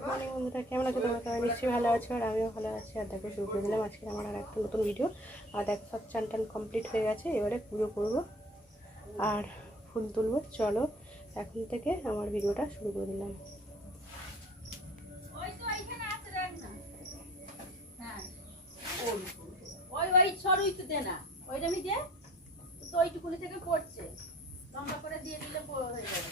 Good morning বন্ধুরা, কেমন আছো তোমরা? সবাই নিশ্চয়ই ভালো আছো, আর আমিও ভালো আছি। আর দেখো, শুরু করে দিলাম আজকে আমার আর একটা নতুন ভিডিও। আর দেখো, সব চান টান কমপ্লিট হয়ে গেছে, এবারে পুজো করব আর ফুল তুলবো। চলো এখন থেকে আমার ভিডিওটা শুরু করে দিলাম। ওইটুকুনি থেকে পড়ছে, লম্বা করে দিয়ে দিলে হয়ে যাবে।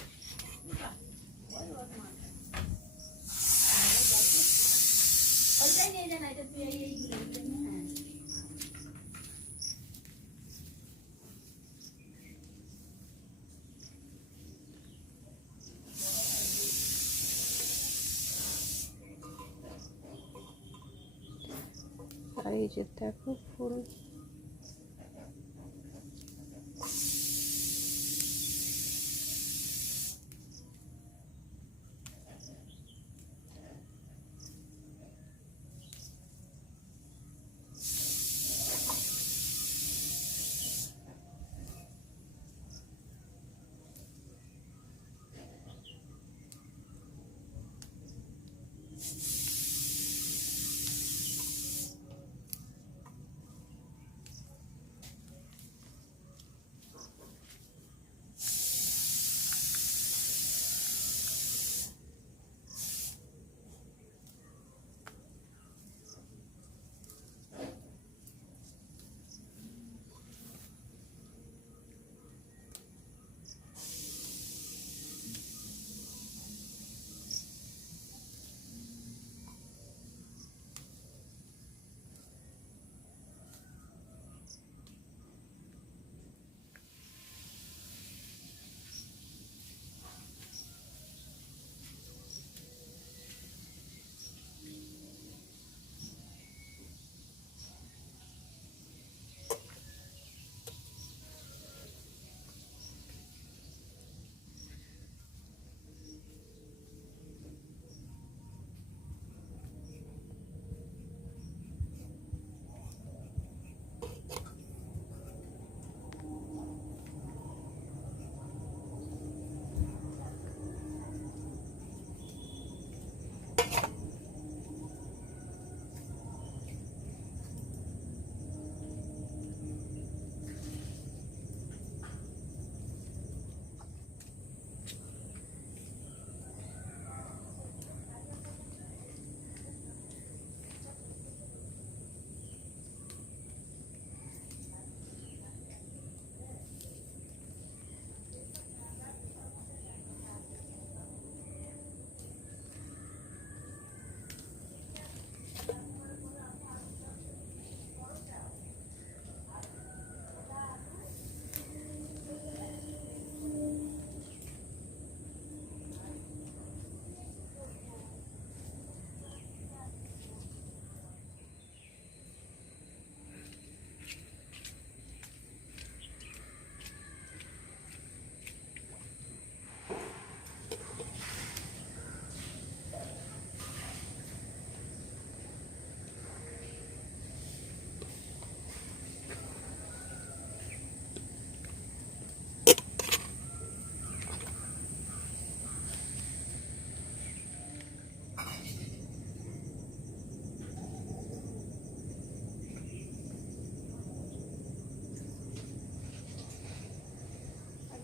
ওইটাই নিয়ে যান, এটা তুই আর এই যে দেখো ফুল,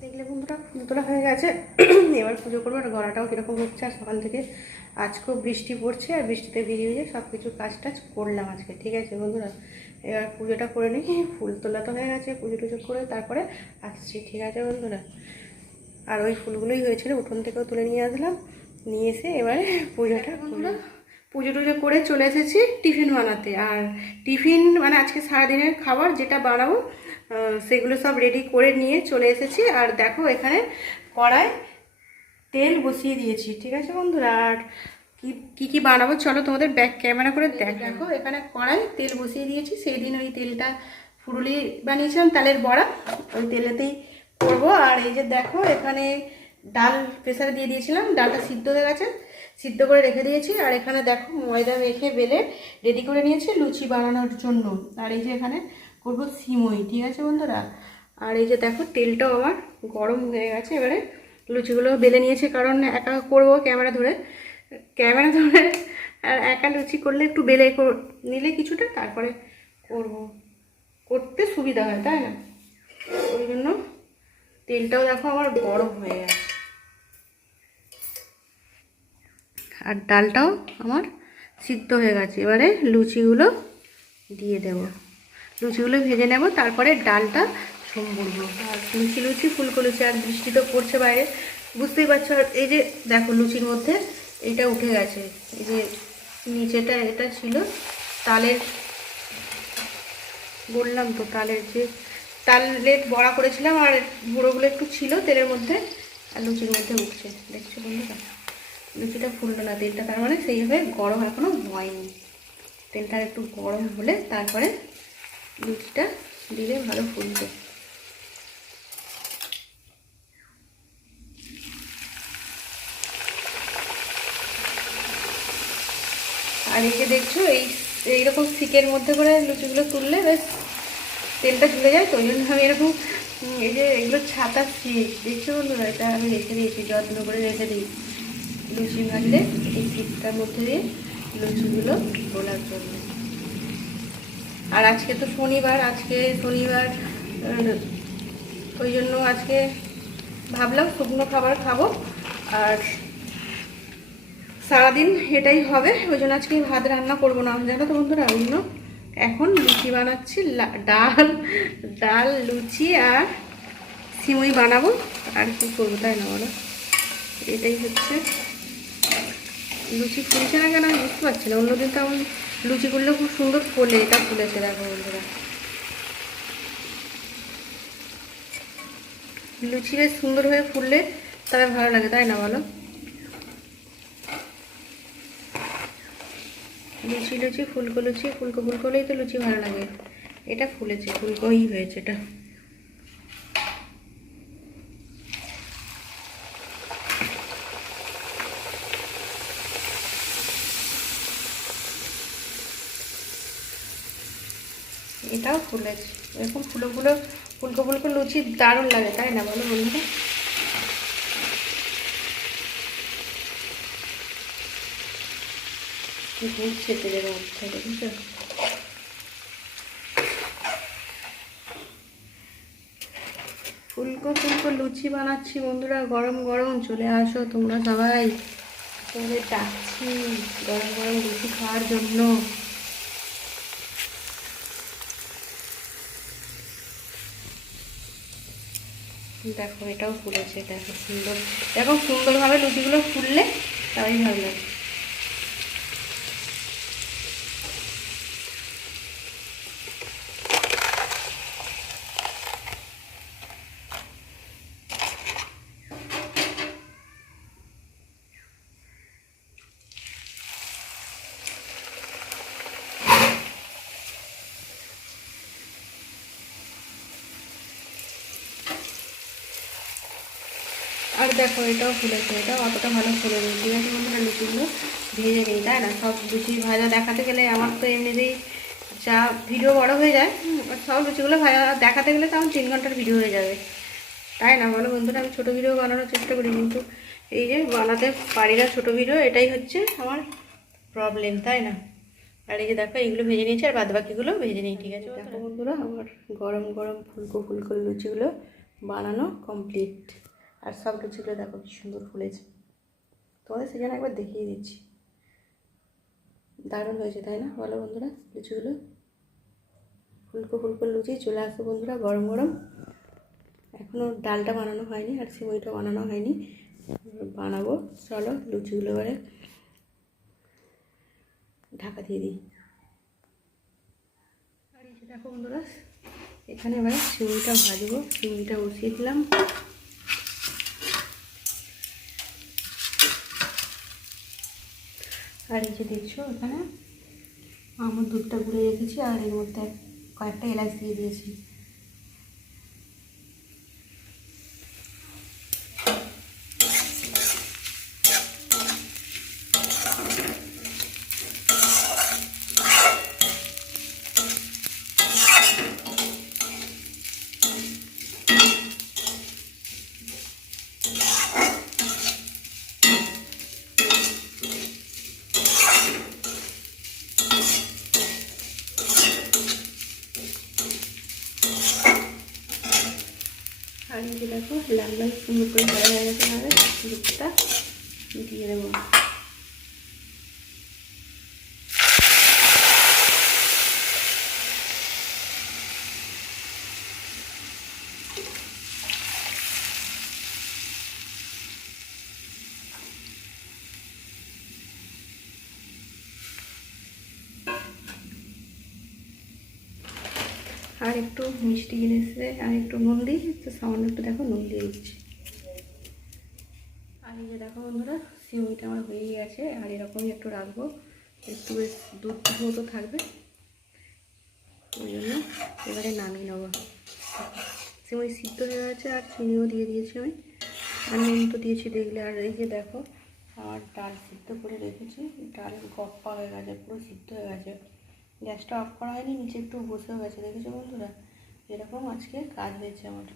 দেখলে বন্ধুরা ফুল তোলা হয়ে গেছে। এবার পুজো করবো। আর গলাটাও কীরকম হচ্ছে, আর সকাল থেকে আজকেও বৃষ্টি পড়ছে, আর বৃষ্টিতে ভিজে ভিজে সব কিছু কাজ টাজ করলাম আজকে। ঠিক আছে বন্ধুরা, এবার পুজোটা করে নিই। ফুল তোলা তো হয়ে গেছে, পুজো টুজো করে তারপরে আসছি। ঠিক আছে বন্ধুরা, আর ওই ফুলগুলোই হয়েছিল, উঠোন থেকেও তুলে নিয়ে আসলাম। নিয়ে এসে এবারে পুজোটা বন্ধুরা পুজো টুজো করে চলে এসেছি টিফিন বানাতে। আর টিফিন মানে আজকে সারাদিনের খাবার যেটা বানাবো সেগুলো সব রেডি করে নিয়ে চলে এসেছি। আর দেখো এখানে কড়াই তেল বসিয়ে দিয়েছি। ঠিক আছে বন্ধুরা, আর কি বানাবো চলো তোমাদের ব্যাক ক্যামেরা করে দেখো। এখানে কড়াই তেল বসিয়ে দিয়েছি। সেই দিন ওই তেলটা ফুরুলি বানিয়েছিলাম, তালের বড়া, ওই তেলেতেই করবো। আর এই যে দেখো এখানে ডাল প্রেসারে দিয়ে দিয়েছিলাম, ডালটা সিদ্ধ হয়ে গেছে, সিদ্ধ করে রেখে দিয়েছি। আর এখানে দেখো ময়দা মেখে বেলে রেডি করে নিয়েছি লুচি বানানোর জন্য। আর এই যে এখানে করবো সিমই। ঠিক আছে বন্ধুরা, আর এই যে দেখো তেলটাও আমার গরম হয়ে গেছে। এবারে লুচিগুলো বেলে নিয়েছি, কারণ একা করবো ক্যামেরা ধরে, ক্যামেরা ধরে আর একা লুচি করলে একটু বেলে নিলে কিছুটা, তারপরে করব, করতে সুবিধা হয়, তাই না? ওই জন্য তেলটাও দেখো আমার গরম হয়ে গেছে, আর ডালটাও আমার সিদ্ধ হয়ে গেছে। এবারে লুচিগুলো দিয়ে দেব, লুচিগুলো ভেজে নেব, তারপরে ডালটা সম্ভরবো। আর লুচি লুচি ফুলকো লুচি, আর বৃষ্টি তো পড়ছে বাইরে, বুঝতেই পারছো। আর এই যে দেখো লুচির মধ্যে এইটা উঠে গেছে, এই যে নিচেটা এটা ছিল তালের, বললাম তো তালের, যে তালের বড়া করেছিলাম, আর গুঁড়োগুলো একটু ছিল তেলের মধ্যে, আর লুচির মধ্যে উঠছে, দেখছো বন্ধুরা? লুচিটা ফুললো না তেলটা, তার মানে সেইভাবে গরম এখনো হয়নি। তেলটা একটু গরম হলে তারপরে লুচিটা দিলে ভালো ফুলবে। আর এই যে দেখছো এইরকম শিকের মধ্যে করে লুচিগুলো তুললে বেশ তেলটা ঝুলে যায়, তো ওই জন্য আমি এরকম এই যে এগুলো ছাতা শিক, দেখছো বন্ধুরা? এটা আমি রেখে দিয়েছি, যত্ন করে রেখে দিই লুচি ভাজলে এই শিকটার মধ্যে দিয়ে লুচিগুলো তোলার জন্য। আর আজকে তো শনিবার, ওই জন্য আজকে ভাবলাম শুকনো খাবার খাবো, আর সারাদিন এটাই হবে, ওই জন্য আজকে ভাত রান্না করবো না, জানো তো বন্ধুরা? ওই জন্য এখন লুচি বানাচ্ছি, ডাল লুচি আর সিমুই বানাবো, আর কি করবো, তাই না বলো? এটাই হচ্ছে। লুচি ফুলছে না কেন আমি বুঝতে পারছি না, অন্যদিন তো আমার লুচি করলে খুব সুন্দর ফোলে, এটা ফুলেছে দেখো বন্ধুরা। লুচি বেশ সুন্দর হয়ে ফুললে তবে ভালো লাগে, তাই না বলো? লুচি লুচি ফুলকো লুচি, ফুলকো ফুলকো হলেই তো লুচি ভালো লাগে। এটা ফুলেছে, ফুলকোই হয়েছে এটা। এটাও ফুলেছে, এরকম ফুলকো ফুলকো লুচি দারুণ লাগে, তাই না বলো বন্ধুরা? ঘুরছে তেলের মধ্যে, বুঝছো? ফুলকো লুচি বানাচ্ছি বন্ধুরা, গরম গরম চলে আসো তোমরা সবাই, তোমাদের ডাকছি গরম গরম লুচি খাওয়ার জন্য। দেখো এটাও ফুলেছে, দেখো সুন্দর, দেখো সুন্দরভাবে লুচিগুলো ফুললে তাই ভালো লাগে। আর দেখো এটাও ফুলেছে, এটাও অতটা ভালো ফুলে নেই, ঠিক আছে বন্ধুরা? লুচিগুলো ভেজে নিই, তাই না? সব লুচি ভাজা দেখাতে গেলে আমার তো এমনিতেই যা ভিডিও বড় হয়ে যায়, সব লুচিগুলো ভাজা দেখাতে গেলে তো আমার 3 ঘন্টার ভিডিও হয়ে যাবে, তাই না বলো বন্ধুরা? আমি ছোটো ভিডিও বানানোর চেষ্টা করি, কিন্তু এই যে বানাতে পারি না ছোটো ভিডিও, এটাই হচ্ছে আমার প্রবলেম, তাই না? আর এই যে দেখো এইগুলো ভেজে নিয়েছি, আর বাদ বাকিগুলো ভেজে নিই, ঠিক আছে? দেখো বন্ধুরা আমার গরম গরম ফুলকো লুচিগুলো বানানো কমপ্লিট, আর সব লুচিগুলো দেখো কি সুন্দর ফুলেছে, তোমাদের সেখানে একবার দেখিয়ে দিচ্ছি, দারুণ হয়েছে, তাই না বলো বন্ধুরা? লুচিগুলো ফুলকো লুচি চলে আসো বন্ধুরা, গরম গরম। এখনও ডালটা বানানো হয়নি, আর সিমইটা বানানো হয়নি, বানাবো। চলো লুচিগুলো এবারে ঢাকা দিয়ে দিই। আর এই দেখো বন্ধুরা, এখানে এবারে সিমইটা ভাজবো, সিমইটা বসিয়ে দিলাম। আর এই যে দেখছো এখানে আমার দুধটা গুলে রেখেছি, আর এর মধ্যে কয়েকটা এলাচ দিয়ে দিয়েছি। যে দেখো লাল লাল সুন্দর করে ভালো হয়ে গেছে আমাদের দুধটা দিয়ে দেবো। আর একটু মিষ্টি জিনিসে আর একটু নুন দিই, একটু সামান্য একটু দেখো নুন দিয়ে দিচ্ছি। আর এই যে দেখো বন্ধুরা সিউইটা আমার হয়েই গেছে, আর এরকমই একটু রাখবো, একটু বেশ দুধ মতো থাকবে, ওই জন্য এবারে নামিয়ে নেবো। সিউই সিদ্ধ হয়ে গেছে আর চিনিও দিয়ে দিয়েছি আমি, আর নুন তো দিয়েছি দেখলে। আর এই যে দেখো আর ডাল সিদ্ধ করে রেখেছি, ডাল গপ্পা হয়ে গেছে, পুরো সিদ্ধ হয়ে গেছে, গ্যাসটা অফ করা হয়নি, নিচে একটু বসেও গেছে, দেখেছো বন্ধুরা? এরকম আজকে কাজ হয়েছে আমার।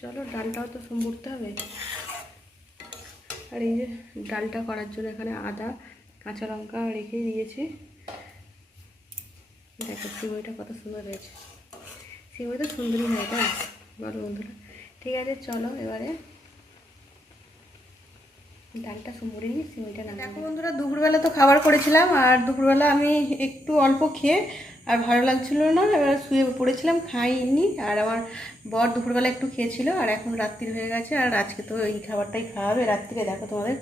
চলো ডালটাও তো সম্ভুরতে হবে। আর এই যে ডালটা করার জন্য এখানে আদা কাঁচা লঙ্কা রেখে দিয়েছি। দেখো সিমইটা কত সুন্দর হয়েছে, সিমই তো সুন্দরই হয় তাই বলো বন্ধুরা? ঠিক আছে চলো এবারে ডালটা সম্ভরে নিয়ে সিমইটা না। দেখো বন্ধুরা দুপুরবেলা তো খাবার করেছিলাম, আর দুপুরবেলা আমি একটু অল্প খেয়ে আর ভালো লাগছিল না, এবার শুয়ে পড়েছিলাম, খাইনি। আর আমার বর দুপুরবেলা একটু খেয়েছিল, আর এখন রাত্রির হয়ে গেছে, আর আজকে তো এই খাবারটাই খাওয়াবে রাত্রিরে। দেখো তোমাদের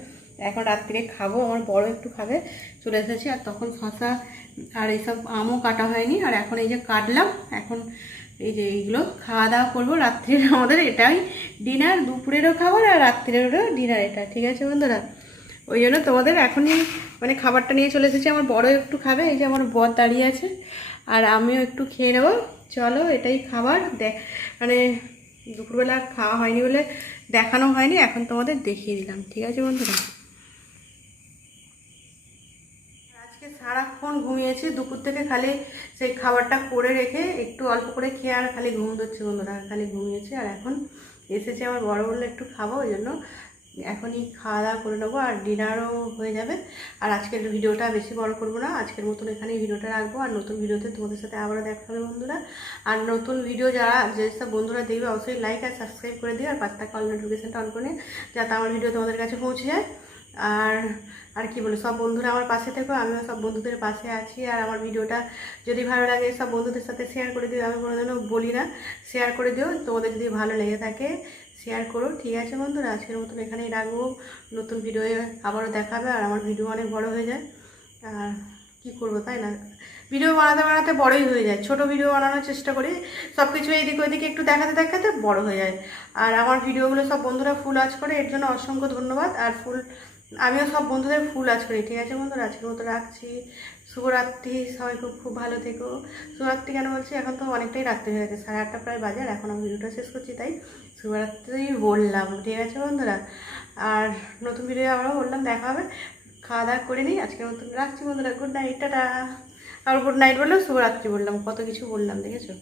এখন রাত্রিরে খাবো, আমার বড় একটু খাবে চলে এসেছে, আর তখন শশা আর এইসব আমও কাটা হয়নি, আর এখন এই যে কাটলাম, এখন এই যে এইগুলো খাওয়া দাওয়া করবো রাত্রির। আমাদের এটাই ডিনার, দুপুরেরও খাবার আর রাত্রিরেরও ডিনার এটা, ঠিক আছে বন্ধুরা? ওই জন্য তোমাদের এখনই মানে খাবারটা নিয়ে চলে এসেছি। আমার বড় একটু খাবে, এই যে আমার বর দাঁড়িয়ে আছে, আর আমিও একটু খেয়ে নেবো। চলো এটাই খাবার, মানে দুপুরবেলা খাওয়া হয়নি বলে দেখানো হয়নি, এখন তোমাদের দেখিয়ে দিলাম, ঠিক আছে বন্ধুরা? আজকে সারাক্ষণ ঘুমিয়েছি, দুপুর থেকে খালি সেই খাবারটা করে রেখে একটু অল্প করে খেয়ে আর খালি ঘুম ধরছে বন্ধুরা, খালি ঘুমিয়েছে। আর এখন এসেছে আমার বড় বললো একটু খাবো, ওই জন্য এখনই খাওয়া দাওয়া করে নেবো, আর ডিনারও হয়ে যাবে। আর আজকের ভিডিওটা বেশি বড় করবো না, আজকের মতন এখানেই ভিডিওটা রাখবো। আর নতুন ভিডিওতে তোমাদের সাথে আবারও দেখা হবে বন্ধুরা। আর নতুন ভিডিও যারা যেসব বন্ধুরা দেখবে অবশ্যই লাইক আর সাবস্ক্রাইব করে দিও, আর পাশে থাকা অল নোটিফিকেশনটা অন করে, যাতে আমার ভিডিও তোমাদের কাছে পৌঁছে যায়। আর আর কি বলে, সব বন্ধুরা আমার পাশে থেকো, আমিও সব বন্ধুদের পাশে আছি। আর আমার ভিডিওটা যদি ভালো লাগে সব বন্ধুদের সাথে শেয়ার করে দিও, আমি কোনোদিনও বলি না, শেয়ার করে দিও। তোমাদের যদি ভালো লেগে থাকে শেয়ার করো, ঠিক আছে বন্ধুরা? আজকের মতন এখানেই রাখবো, নতুন ভিডিও আবারও দেখাবে। আর আমার ভিডিও অনেক বড় হয়ে যায়, আর কী করবো তাই না, ভিডিও বানাতে বানাতে বড়ই হয়ে যায়। ছোট ভিডিও বানানোর চেষ্টা করি, সব কিছু এইদিক ওইদিকে একটু দেখাতে দেখাতে বড় হয়ে যায়। আর আমার ভিডিওগুলো সব বন্ধুরা ফুল ওয়াচ করে, এর জন্য অসংখ্য ধন্যবাদ। আর আমিও সব বন্ধুদের ফুল ওয়াচ করি, ঠিক আছে বন্ধুরা? আজকের মতো রাখছি, শুভরাত্রি, সবাই খুব খুব ভালো থেকো। শুভরাত্রি কেন বলছি, এখন তো অনেকটাই রাত্রি হয়ে গেছে, 8:30 প্রায় বাজে, আর এখন আমি ভিডিওটা শেষ করছি, তাই শুভরাত্রি বললাম, ঠিক আছে বন্ধুরা? আর নতুন ভিডিও আমরাও বললাম দেখা হবে, খাওয়া দাওয়া করে নিই। আজকের মতন রাখছি বন্ধুরা, গুড নাইট, টাটা। আর গুড নাইট বললাম, শুভরাত্রি বললাম, কত কিছু বললাম, দেখেছো?